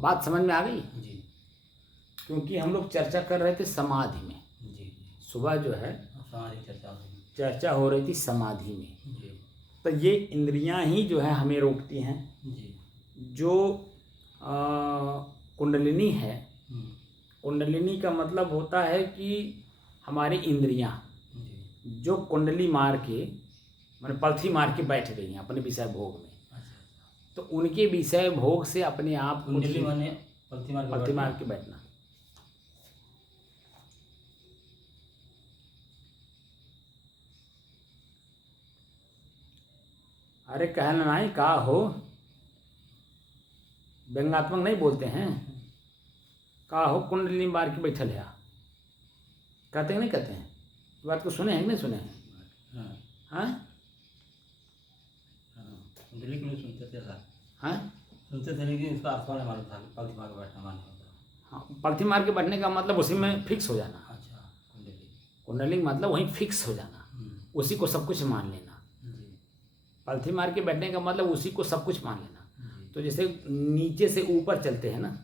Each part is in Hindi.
बात समझ में आ गई? जी क्योंकि हम लोग चर्चा कर रहे थे समाधि में। जी। सुबह जो है सारी चर्चा हो गई। चर्चा हो रही थी समाधि में। जी तो ये इंद्रियां ही जो है हमें रोकती हैं। जी। जो कुंडलिनी है, हम्म, कुंडलिनी का मतलब होता है कि हमारी इंद्रियां जी। जो कुंडली मार के मैंने पलथी मार के बैठ गई हैं अपने विषय भोग में। अच्छा। तो उनके विषय भोग से अपने आप को कुंडली माने पलथी मार के बैठना। अरे कहना नहीं का हो, व्यंग्यात्मक नहीं बोलते हैं। का हो कुंडली मार के बैठल है, कहते हैं नहीं कहते हैं? बात को सुने हैं कि नहीं सुने हैं? हाँ कुंडली के लिए सुनते थे सर। हाँ सुनते थे लेकिन इसका अर्थ वाला मालूम था कि पलथी मार के बैठना माने होता है। हाँ, पलथी मार के बैठने का मतलब उसी में फिक्स हो जाना। अच्छा। कुंडली कुंडली मतलब वहीं फिक्स हो जाना, उसी को सब कुछ मान लेना। जी पलथी मार के बैठने का मतलब उसी को सब कुछ मान लेना। जी। तो जैसे नीचे से ऊपर चलते हैं ना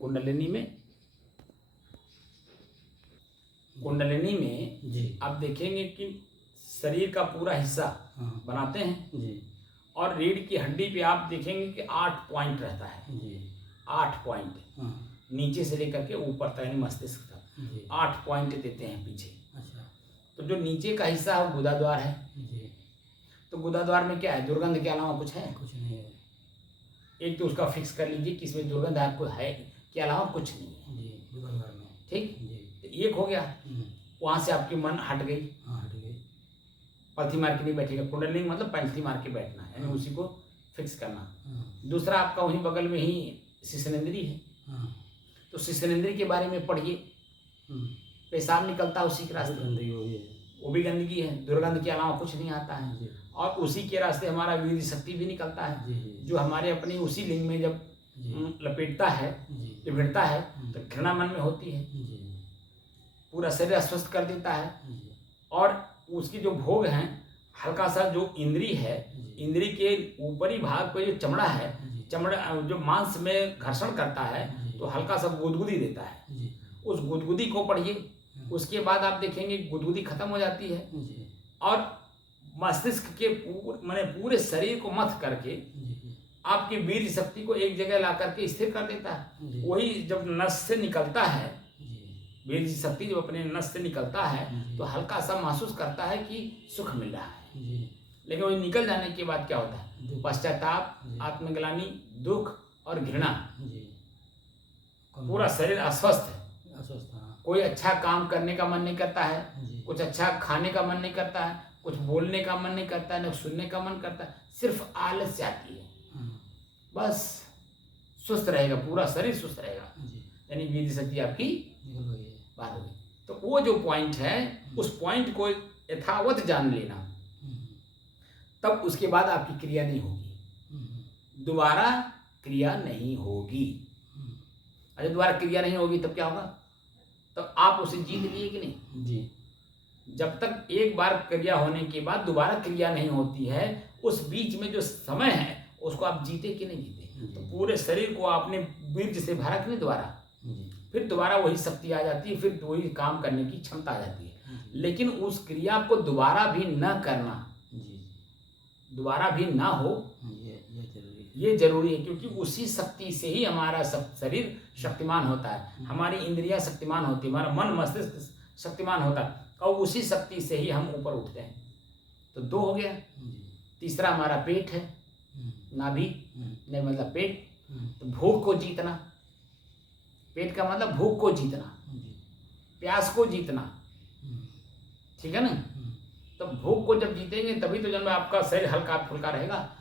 कुंडलिनी में, कुंडलिनी में जी। आप देखेंगे कि शरीर का पूरा हिस्सा बनाते हैं जी और रीढ़ की हड्डी पे आप देखेंगे कि 8 पॉइंट रहता है। जी। 8 पॉइंट नीचे से लेकर के ऊपर तक यानी मस्तिष्क तक जी। 8 पॉइंट देते हैं पीछे। अच्छा। तो जो नीचे का हिस्सा है वो गुदाद्वार है। जी। तो गुदाद्वार में क्या है? दुर्गंध के अलावा कुछ है? कुछ नहीं है। एक तो उसका फिक्स कर लीजिए कि इसमें दुर्गंध आपको है के अलावा कुछ नहीं है। जी दुकानदार में। ठीक, जी। तो एक हो गया। वहाँ से आपकी मन हट गई, हाँ हट गई। पलथी मार के नहीं बैठेगा। कुंडलिनी मतलब पलथी मार के बैठना है, यानी उसी को फिक्स करना। दूसरा आपका वहीं बगल में ही शिश्नेंद्री है। तो शिश्नेंद्री के बारे में पढ़िए। पेशाब निकलता है उसी के रास्ते, गंदगी हो गई है, वो भी गंदगी है। दुर्गंध के अलावा कुछ नहीं आता है। और उसी के रास्ते हमारा वीर्य शक्ति भी निकलता है, जो हमारे अपनी उसी लिंग में जब लपेटता है, लिपटता है, तो घृणा मन में होती है, पूरा शरीर अस्वस्थ कर देता है। और उसकी जो भोग हैं, हल्का सा जो इंद्री है, इंद्री के ऊपरी भाग पे जो चमड़ा है, चमड़ा जो मांस में घर्षण करता है तो हल्का सा गुदगुदी देता है। उस गुदगुदी को पढ़िए। उसके बाद आप देखेंगे गुदगुदी खत्म हो जाती है और मस्तिष्क के पूरे शरीर को मथ करके आपकी वीर्य शक्ति को एक जगह ला करके स्थिर कर देता है। वही जब नस से निकलता है, वीर्य शक्ति जब अपने नस से निकलता है तो हल्का सा महसूस करता है कि सुख मिल रहा है। लेकिन वो निकल जाने के बाद क्या होता है? पश्चाताप, आत्मग्लानि, दुख और घृणा। पूरा शरीर अस्वस्थ है। कोई अच्छा काम करने का मन नहीं करता है, कुछ अच्छा खाने का मन नहीं करता है, कुछ बोलने का मन नहीं करता है, न सुनने का मन करता है, सिर्फ आलस आती है। बस सुस्त रहेगा, पूरा शरीर सुस्त रहेगा, यानी वीर्य शक्ति आपकी बाहर हो गई। तो वो जो पॉइंट है, उस पॉइंट को यथावत जान लेना, तब उसके बाद आपकी क्रिया नहीं होगी, दोबारा क्रिया नहीं होगी। अरे दोबारा क्रिया नहीं होगी तब क्या होगा? तब आप उसे जीत लिए कि नहीं? जी। जब तक एक बार क्रिया होने के बाद दोबारा क्रिया नहीं होती है, उस बीच में जो समय है उसको आप जीते कि नहीं जीते? तो पूरे शरीर को आपने वीर्य से भरा कि नहीं दोबारा, फिर दोबारा वही शक्ति आ जाती है, फिर वही काम करने की क्षमता आ जाती है। लेकिन उस क्रिया को दोबारा भी न करना, दोबारा भी ना हो, ये जरूरी है। क्योंकि उसी शक्ति से ही हमारा शरीर शक्तिमान होता है, हमारी इंद्रियां शक्तिमान होती है, हमारा मन मस्तिष्क शक्तिमान होता है, और उसी शक्ति से ही हम ऊपर उठते हैं। तो 2 हो गया। तीसरा हमारा पेट है, नाभि नहीं मतलब पेट। तो भूख को जीतना, पेट का मतलब भूख को जीतना, प्यास को जीतना, ठीक है ना? तो भूख को जब जीतेंगे तभी तो जब आपका शरीर हल्का फुल्का रहेगा।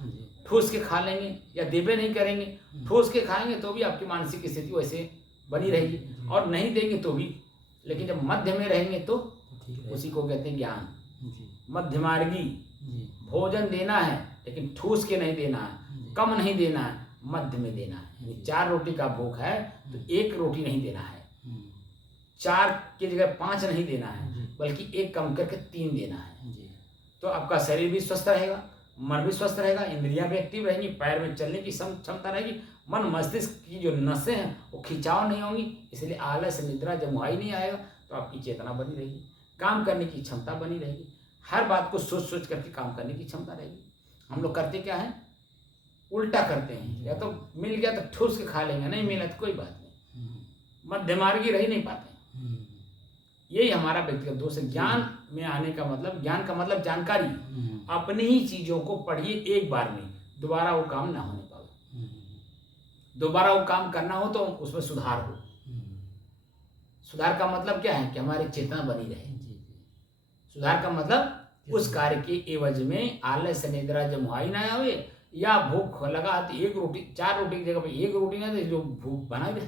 ठूस के खा लेंगे या देवे नहीं करेंगे, ठूस के खाएंगे तो भी आपकी मानसिक स्थिति वैसे बनी रहेगी, और नहीं देंगे तो भी। लेकिन जब मध्य में रहेंगे तो उसी को कहते हैं ज्ञान। मध्यमार्गी, भोजन देना है लेकिन ठूस के नहीं देना है, कम नहीं देना है, मध्य में देना है। 4 रोटी का भूख है तो 1 रोटी नहीं देना है, 4 की जगह 5 नहीं देना है, बल्कि 1 कम करके 3 देना है। तो आपका शरीर भी स्वस्थ रहेगा, मन भी स्वस्थ रहेगा, इंद्रियां भी एक्टिव रहेंगी, पैर में चलने की क्षमता रहेगी, मन मस्तिष्क की जो नसें हैं वो खिंचाव नहीं होंगी, इसलिए आलस निद्रा जब मुहाई नहीं आएगा तो आपकी चेतना बनी रहेगी, काम करने की क्षमता बनी रहेगी, हर बात को सोच सोच करके काम करने की क्षमता रहेगी। हम लोग करते क्या है, उल्टा करते हैं, या तो मिल गया तो ठूस के खा लेंगे, नहीं मिला तो कोई बात नहीं, मध्यमार्गी रह नहीं पाते। यही हमारा व्यक्तिगत दोष है। ज्ञान में आने का मतलब, ज्ञान का मतलब जानकारी, अपनी ही चीजों को पढ़िए एक बार में, दोबारा वो काम ना होने पाए, दोबारा वो काम करना हो तो उसमें सुधार हो। सुधार का मतलब क्या है कि हमारी चेतना बनी रहे। सुधार का मतलब उस कार्य के एवज में आलस निद्रा जब मुहाई ना आवे, या भूख लगा तो एक रोटी, 4 रोटी की जगह पे 1 रोटी ना दे, जो भूख बना रहे,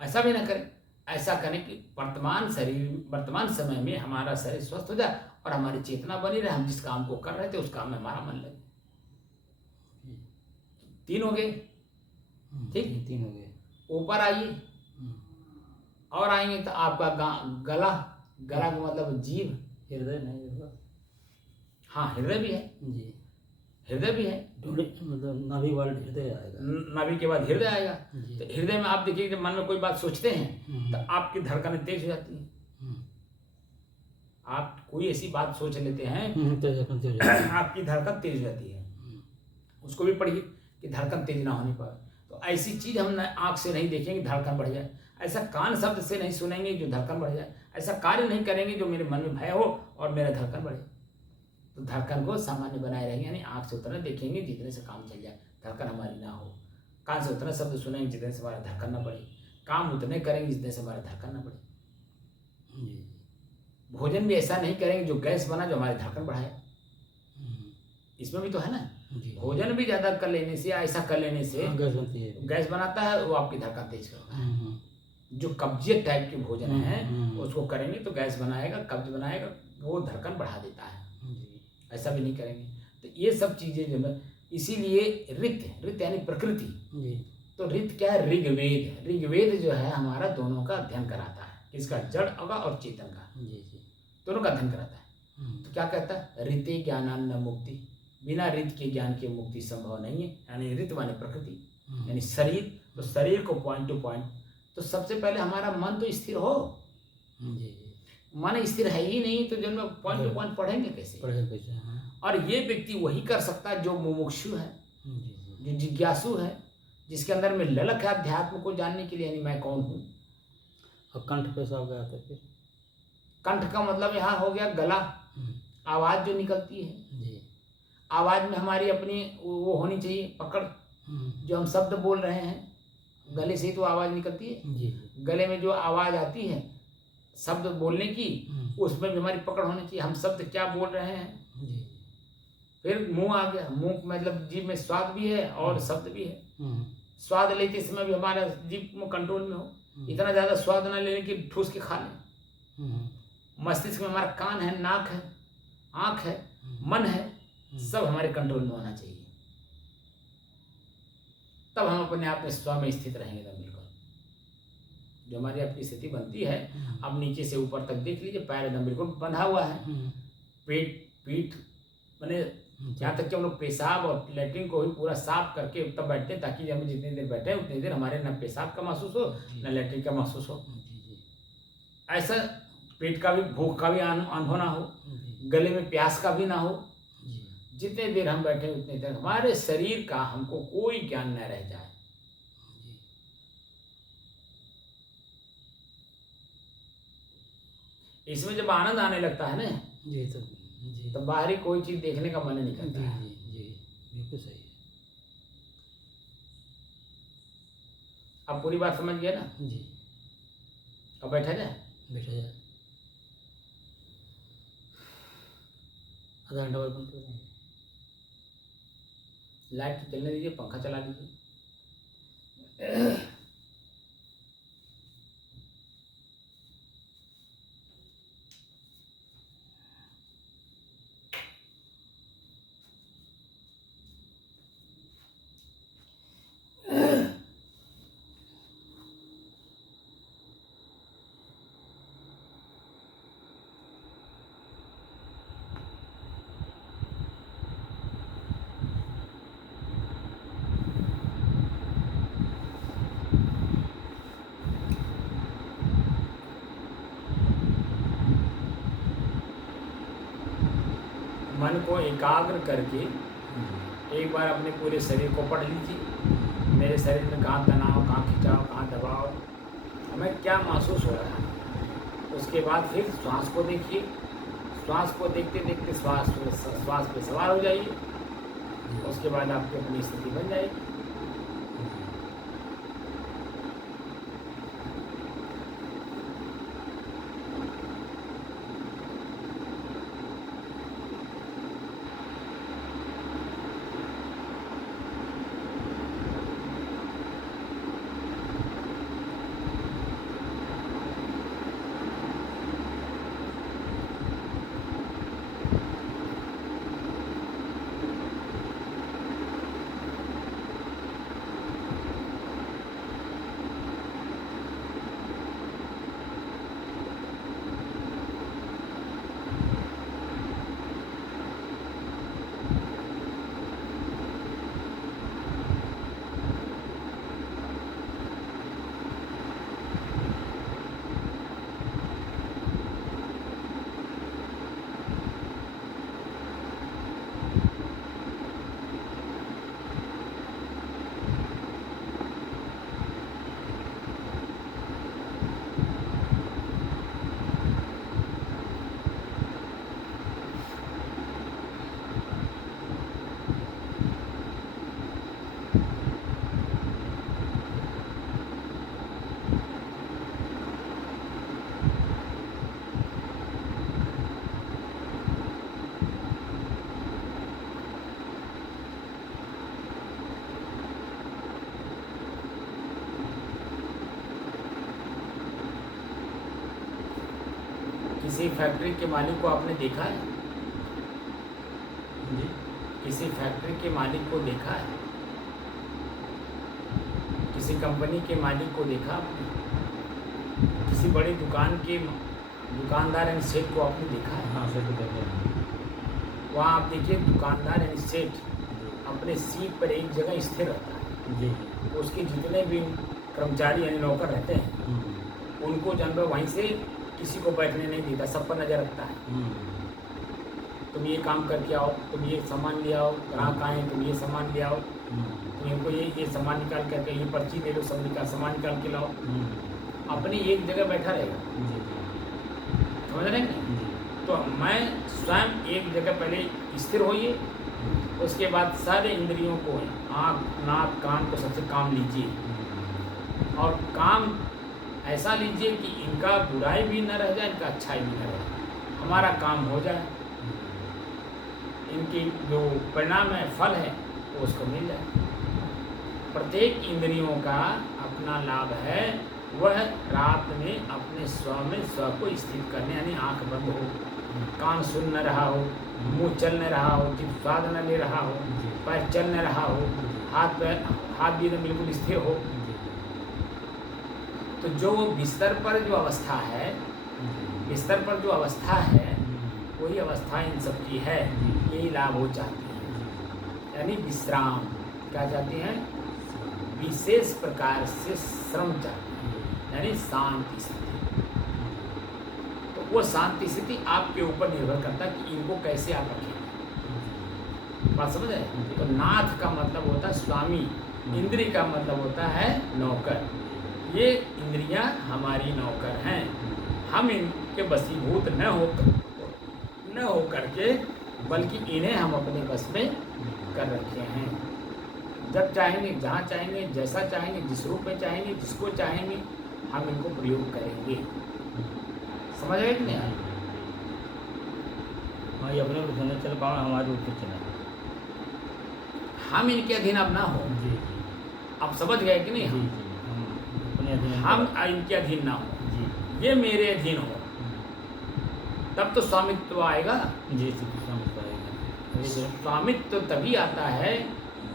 ऐसा भी ना करें। ऐसा करें कि वर्तमान समय में हमारा शरीर स्वस्थ हो जाए और हमारी चेतना बनी रहे, हम जिस काम को कर रहे थे उस काम में हमारा मन लगे। 3 हो गए, ठीक, 3 हो गए। ऊपर आइए और आएंगे तो आपका गला, गला का मतलब जीभ, हृदय नहीं होगा। हाँ हृदय भी है जी, हृदय भी है, मतलब नाभि वाला हृदय आएगा। नाभि के बाद हृदय आएगा। जी। तो हृदय में आप देखिए, जब मन में कोई बात सोचते हैं तो आपकी धड़कनें तेज हो जाती हैं। आप कोई ऐसी बात सोच लेते हैं तो आपकी धड़कन तेज हो जाती है, उसको भी पढ़िए कि धड़कन तेज ना होने पर। तो ऐसी चीज हम आंख से नहीं देखेंगे धड़कन बढ़ जाए, ऐसा कान शब्द से नहीं सुनेंगे जो धड़कन बढ़ जाए, ऐसा कार्य नहीं करेंगे जो मेरे मन में भय हो और मेरा धड़कन बढ़े। तो धड़कन को सामान्य बनाए रहेंगे, यानी आंख से उतना देखेंगे जितने से काम चल जाए, धड़कन हमारी ना हो। कान से उतना शब्द सुनेंगे जितने से हमारा धड़कन ना बढ़े। काम उतने करेंगे जितने से हमारा धड़कन ना बढ़े। भोजन भी ऐसा नहीं करेंगे जो गैस बना, जो हमारी धड़कन बढ़ाए। इसमें भी तो है ना, भोजन भी ज्यादा कर लेने से या ऐसा कर लेने से गैस बनाता है, वो आपकी धड़कन तेज करता है। जो कब्जियत टाइप के भोजन है उसको करेंगे तो गैस बनाएगा, कब्ज बनाएगा, वो धड़कन बढ़ा देता है। ऐसा भी नहीं करेंगे। तो ये सब चीजें जो है, इसीलिए रित यानी प्रकृति। तो रित क्या है, ऋग्वेद। ऋग्वेद जो है हमारा दोनों का अध्ययन कराता है, इसका जड़ का और चेतन का, दोनों का अध्ययन कराता है। तो क्या कहता है, ऋते ज्ञानान्न मुक्ति, बिना रित के ज्ञान की मुक्ति संभव नहीं है। यानी रित माने प्रकृति, यानी शरीर। तो शरीर को पॉइंट टू पॉइंट, तो सबसे पहले हमारा मन तो स्थिर हो। मन स्थिर है ही नहीं तो जब पॉइंट टू पॉइंट पढ़ेंगे कैसे। और ये व्यक्ति वही कर सकता है जो मुमुक्षु है, जो जिज्ञासु है, जिसके अंदर में ललक है अध्यात्म को जानने के लिए, यानी मैं कौन हूँ। और कंठ पे सब गया था फिर, कंठ का मतलब यहाँ हो गया गला, आवाज जो निकलती है। आवाज में हमारी अपनी वो होनी चाहिए पकड़, जो हम शब्द बोल रहे हैं गले से ही तो आवाज निकलती है। गले में जो आवाज आती है शब्द बोलने की, उसमें भी हमारी पकड़ होनी चाहिए, हम शब्द क्या बोल रहे हैं। फिर मुंह आ गया, मुंह मतलब जीभ में स्वाद भी है और शब्द भी है। स्वाद लेते समय भी हमारा जीभ में कंट्रोल में हो, इतना ज्यादा स्वाद ना लेने की ठूस के खा लें। मस्तिष्क में हमारा कान है, नाक है, आंख है, मन है, सब हमारे कंट्रोल में होना चाहिए। तब हम अपने आप में स्व में स्थित रहेंगे। तब बिल्कुल जो हमारी अपनी स्थिति बनती है, अब नीचे से ऊपर तक देख लीजिए, पैर एकदम बिल्कुल बंधा हुआ है, पीठ मैंने यहाँ तक कि हम लोग पेशाब और लेटरिन को भी पूरा साफ करके तब बैठते हैं, ताकि हम जितनी देर बैठे उतनी देर हमारे न पेशाब का महसूस हो न लेटरिन का महसूस हो। ऐसा पेट का भी, भूख का भी अनुभव ना हो, गले में प्यास का भी ना हो। जितने देर हम बैठे उतनी देर हमारे शरीर का हमको कोई ज्ञान न रह जाए। इसमें जब आनंद आने लगता है ना, तो बाहरी कोई चीज देखने का मन नहीं करता है। बिल्कुल सही है। अब पूरी बात समझ गया ना जी। अब बैठा जाए, आधा घंटा बंद कर देंगे। लाइट तो चलने दीजिए, पंखा चला दीजिए। मन को एकाग्र करके एक बार अपने पूरे शरीर को पढ़ लीजिए। मेरे शरीर में कहाँ तनाव, कहाँ खिंचाव, कहाँ दबाव, हमें क्या महसूस हो रहा है। उसके बाद फिर श्वास को देखिए। श्वास को देखते देखते श्वास पे सवार हो जाइए। उसके बाद आपकी अपनी स्थिति बन जाएगी। किसी फैक्ट्री के मालिक को आपने देखा है? जी। किसी फैक्ट्री के मालिक को देखा है? किसी कंपनी के मालिक को देखा आपने? किसी बड़ी दुकान के दुकानदार यानी सेठ को आपने देखा है? हाँ, सेठ को देखा है। वहाँ आप देखिए, दुकानदार यानी सेठ अपने सीट पर एक जगह स्थिर रहता है। जी। उसके जितने भी कर्मचारी यानी नौकर रहते हैं, उनको जानवर वहीं से किसी को बैठने नहीं देता, सब पर नज़र रखता है। तुम ये काम करके आओ, तुम ये सामान ले आओ, ग्राहक आए तुम ये सामान ले आओ, तुम इनको ये सामान निकाल करके ये पर्ची ले लो, सब निकाल सामान निकाल के लाओ। अपनी एक जगह बैठा रहेगा, समझ रहे हैं? तो मैं स्वयं एक जगह पहले स्थिर होइए, उसके बाद सारे इंद्रियों को, आँख, नाक, कान को सबसे काम लीजिए और काम ऐसा लीजिए कि इनका बुराई भी न रह जाए, इनका अच्छाई भी न रह जाए, हमारा काम हो जाए, इनकी जो परिणाम है, फल है, वो उसको मिल जाए। प्रत्येक इंद्रियों का अपना लाभ है, वह रात में अपने स्व में स्व को स्थित करने, यानी आँख बंद हो, कान सुन न रहा हो, मुंह चल न रहा हो, जिभ स्वाद न ले रहा हो, पैर चल न रहा हो, हाथ भी एकदम बिल्कुल स्थिर हो। तो जो बिस्तर पर जो अवस्था है, बिस्तर पर जो अवस्था है, वही अवस्था इन सब की है। यही लाभ हो चाहती है, यानी विश्राम क्या चाहती हैं? विशेष प्रकार से श्रम चाहती है, यानी शांति स्थिति। तो वो शांति स्थिति आपके ऊपर निर्भर करता है कि इनको कैसे आप रखें। बात समझ आए? तो नाथ का मतलब होता है स्वामी, इंद्रिय का मतलब होता है नौकर। ये इंद्रियां हमारी नौकर हैं, हम इनके वशीभूत न हो करके, बल्कि इन्हें हम अपने बस में कर रखे हैं। जब चाहेंगे, जहाँ चाहेंगे, जैसा चाहेंगे, जिस रूप में चाहेंगे, जिसको चाहेंगे, हम इनको प्रयोग करेंगे। समझ आए कि नहीं? हाँ, ये अपने रूप से चल पाओ, हमारे रूप से चले, हम इनके अधीन अब ना हो। जी। आप समझ गए कि नहीं? हम इनके अधीन ना हो, जी। ये मेरे अधीन हो, तब तो स्वामित्व आएगा। जी, स्वामित्व आएगा। स्वामित्व तभी आता है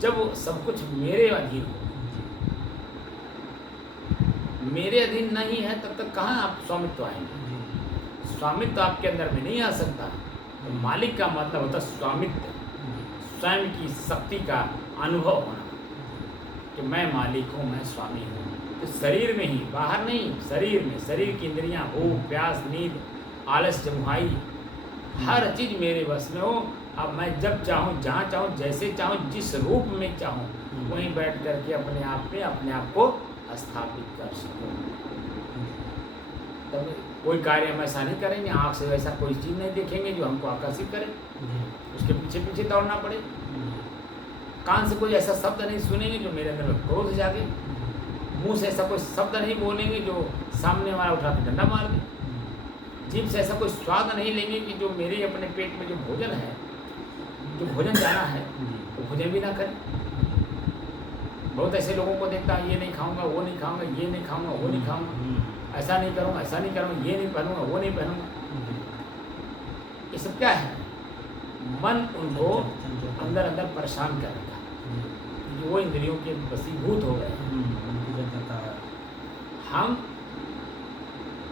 जब वो सब कुछ मेरे अधीन हो। मेरे अधीन नहीं है तब तक कहाँ आप स्वामित्व आएंगे? स्वामित्व आपके अंदर में नहीं आ सकता। तो मालिक का मतलब होता है स्वामित्व, स्वयं की शक्ति का अनुभव होना कि मैं मालिक हूँ, मैं स्वामी हूँ। तो शरीर में ही, बाहर नहीं, शरीर में, शरीर की इंद्रियाँ, भूख, प्यास, नींद, आलस, जमुहाई, हर चीज़ मेरे बस में हो, अब मैं जब चाहूँ, जहाँ चाहूँ, जैसे चाहूँ, जिस रूप में चाहूँ, वहीं बैठ करके अपने आप में अपने आप को स्थापित कर सकूँ। तब कोई कार्य हम ऐसा नहीं करेंगे, आँख से वैसा कोई चीज़ नहीं देखेंगे जो हमको आकर्षित करे, उसके पीछे पीछे दौड़ना पड़े। कान से कोई ऐसा शब्द नहीं सुनेंगे जो मेरे अंदर में क्रोध जागे, मुंह से ऐसा कोई शब्द नहीं बोलेंगे जो सामने वाला उठा के डंडा मार दे, जीभ से ऐसा कोई स्वाद नहीं लेंगे कि जो मेरे अपने पेट में जो भोजन है, जो भोजन जाना है, वो भोजन भी ना करें। बहुत ऐसे लोगों को देखता है, ये नहीं खाऊंगा, वो नहीं खाऊंगा, ये नहीं खाऊंगा, वो नहीं खाऊंगा, ऐसा नहीं करूंगा, ऐसा नहीं करूंगा, ये नहीं पहनूंगा, वो नहीं पहनूंगा। ये सब क्या है? मन उनको अंदर अंदर परेशान कर रखा है, वो इंद्रियों के वशीभूत हो गए हैं। हम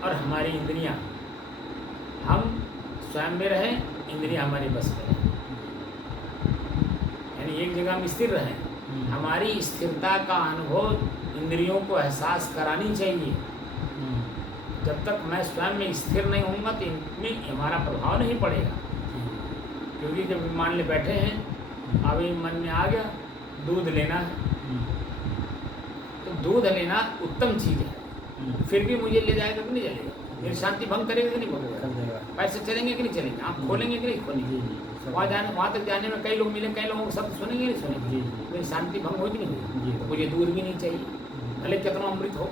और हमारी इंद्रियां, हम स्वयं में रहें, इंद्रियां हमारे बस में रहें, यानी एक जगह में स्थिर रहें। हमारी स्थिरता का अनुभव इंद्रियों को एहसास करानी चाहिए। जब तक मैं स्वयं में स्थिर नहीं होऊंगा तो इनमें हमारा प्रभाव नहीं पड़ेगा। क्योंकि जब मान ले बैठे हैं, अभी मन में आ गया दूध लेना है, तो दूध लेना उत्तम चीज़ है, फिर भी मुझे ले जाएगा कि नहीं चलेगा? मेरी शांति भंग करेगा कि नहीं भंगेगा? पैसे चलेंगे कि नहीं चलेंगे? आप खोलेंगे कि नहीं खोलेंगे? वहाँ तक जाने में कई लोग मिले, कई लोगों को शब्द सुनेंगे नहीं सुनेंगे, मेरी शांति भंग होगी कि नहीं? तो मुझे दूध भी नहीं चाहिए, भले कितना अमृत हो।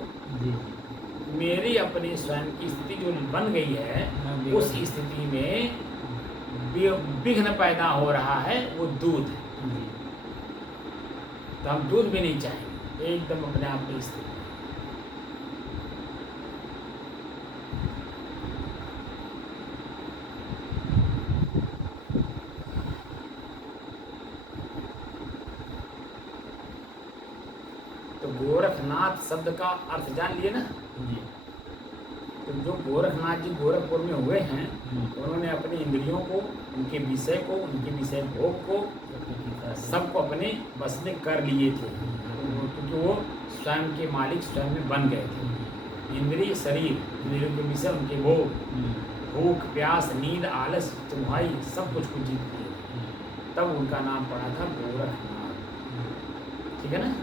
मेरी अपनी स्वयं की स्थिति जो बन गई है, उस स्थिति में विघ्न पैदा हो रहा है, वो दूध है। तो हम दूध भी नहीं चाहेंगे, एकदम अपने आप में स्थिर। तो गोरखनाथ शब्द का अर्थ जान लिए ना? तो जो गोरखनाथ जी गोरखपुर में हुए हैं, उन्होंने अपनी इंद्रियों को, उनके विषय को, उनके विषय भोग को, सबको अपने बस में कर लिए थे, क्योंकि वो स्वयं के मालिक स्वयं में बन गए थे। इंद्रिय शरीर, इंद्रियों के विषय, उनके भोग, भूख प्यास नींद आलस तुम्हारी सब कुछ को जीत लिए, तब उनका नाम पड़ा था गोरखनाथ। ठीक है ना?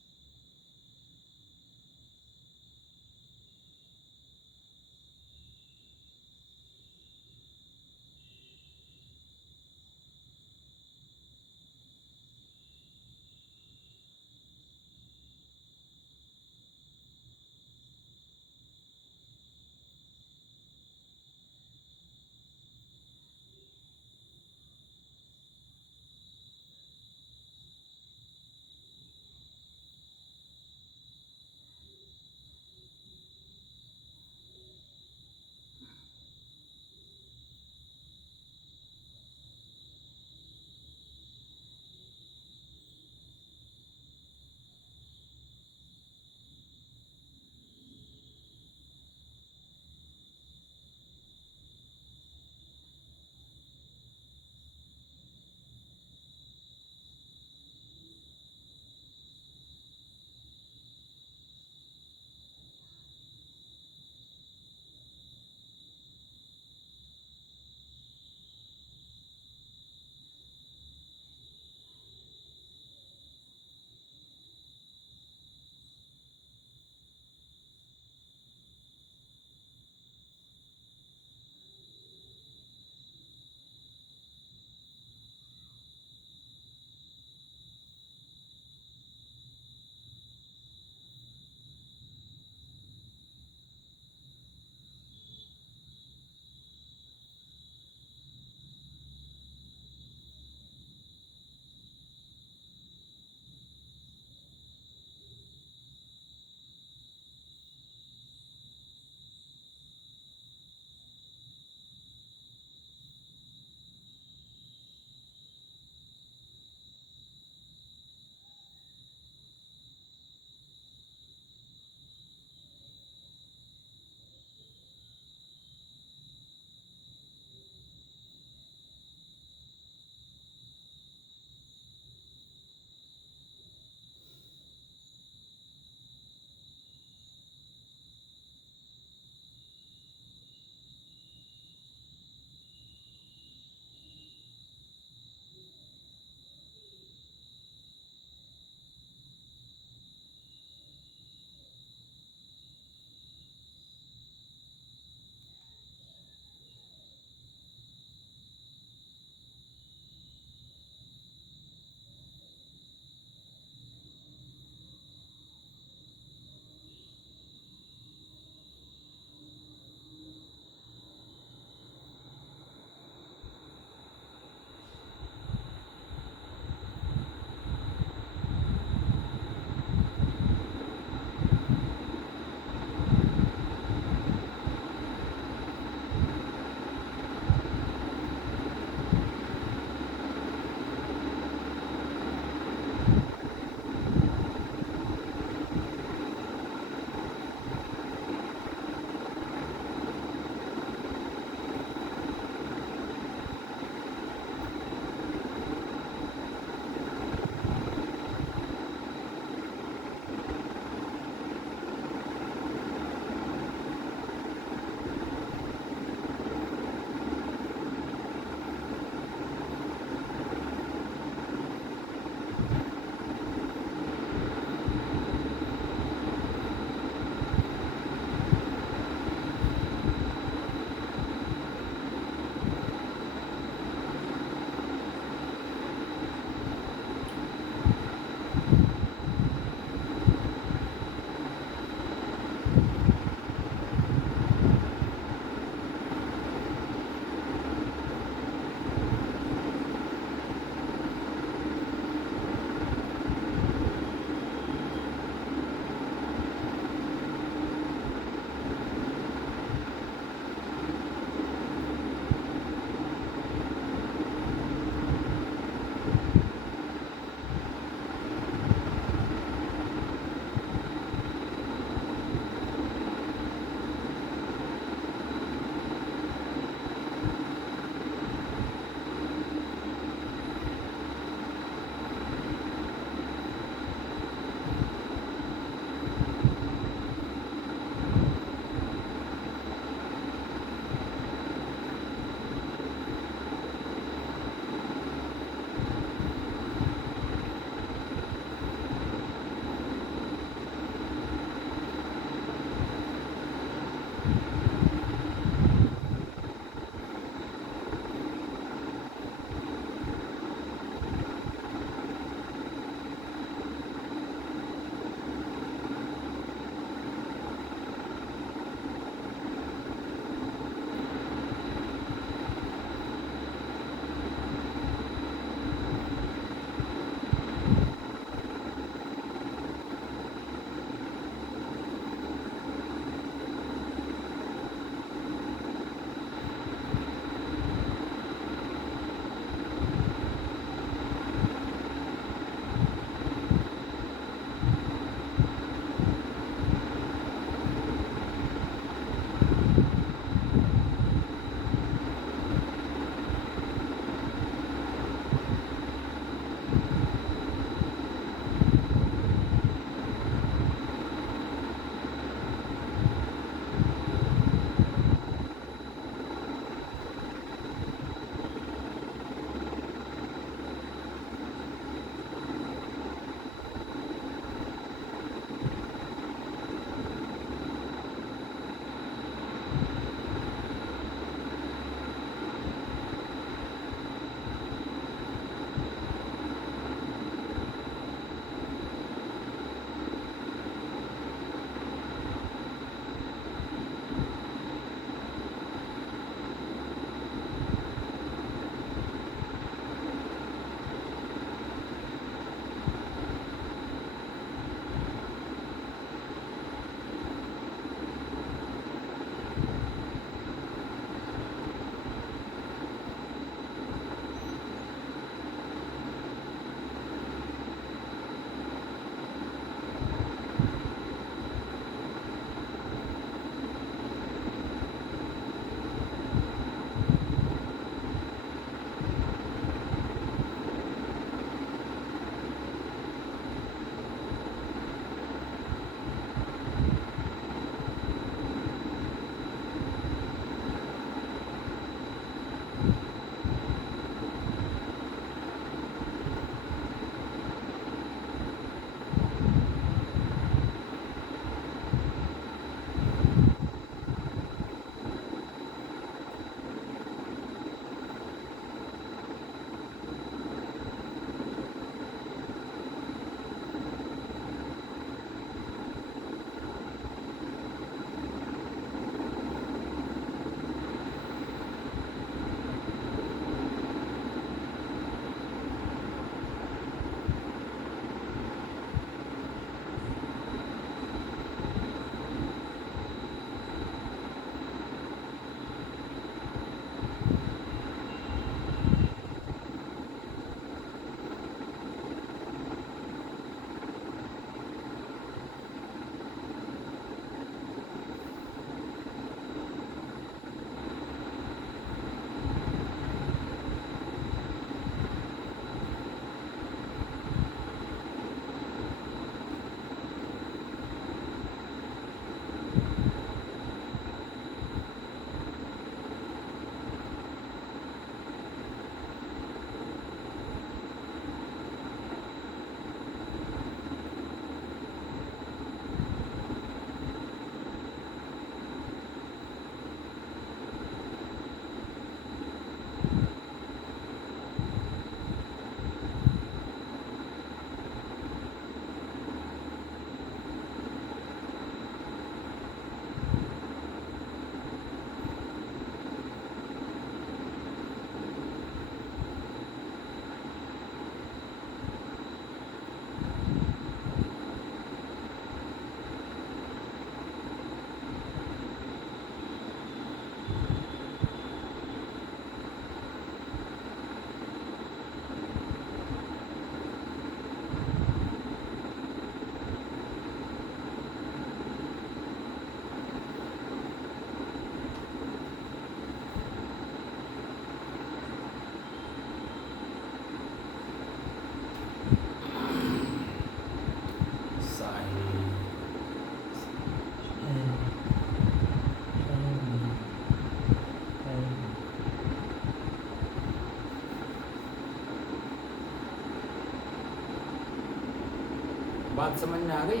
बात समझ में आ गई?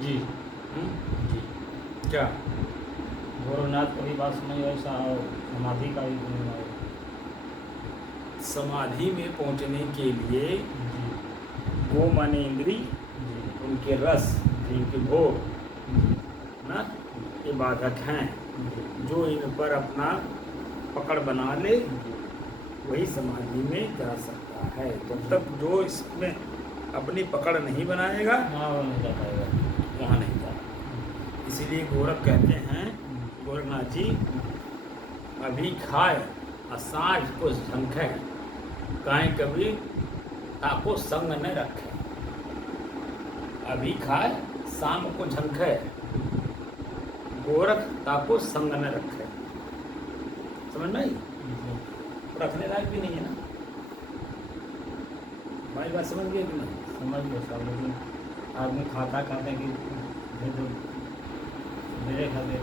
जी जी। क्या? गोरखनाथ का भी बात समझ ऐसा और समाधि का भी समझ में आया। समाधि में पहुंचने के लिए जी गो माने इंद्री, जी उनके रस, उनके भोग जी ना, ये बाधक हैं। जी जो इन पर अपना पकड़ बना ले जी वही समाधि में जा सकता है। जब तक जो इसमें अपनी पकड़ नहीं बनाएगा हाँ वो नहीं जा पाएगा। वहाँ नहीं जाएगा। इसीलिए गोरख कहते हैं, गोरखनाथ जी, अभी खाए असाज को झंखे, काहे कभी ताको संग न रखे। अभी खाए शाम को झंखे, गोरख ताको संग न रखे। समझ में आई? जी। रखने लायक भी नहीं है ना। हमारी बात समझ गए कि नहीं? समझ गए सब, लेकिन आदमी खाता खाता कि मेरे खाते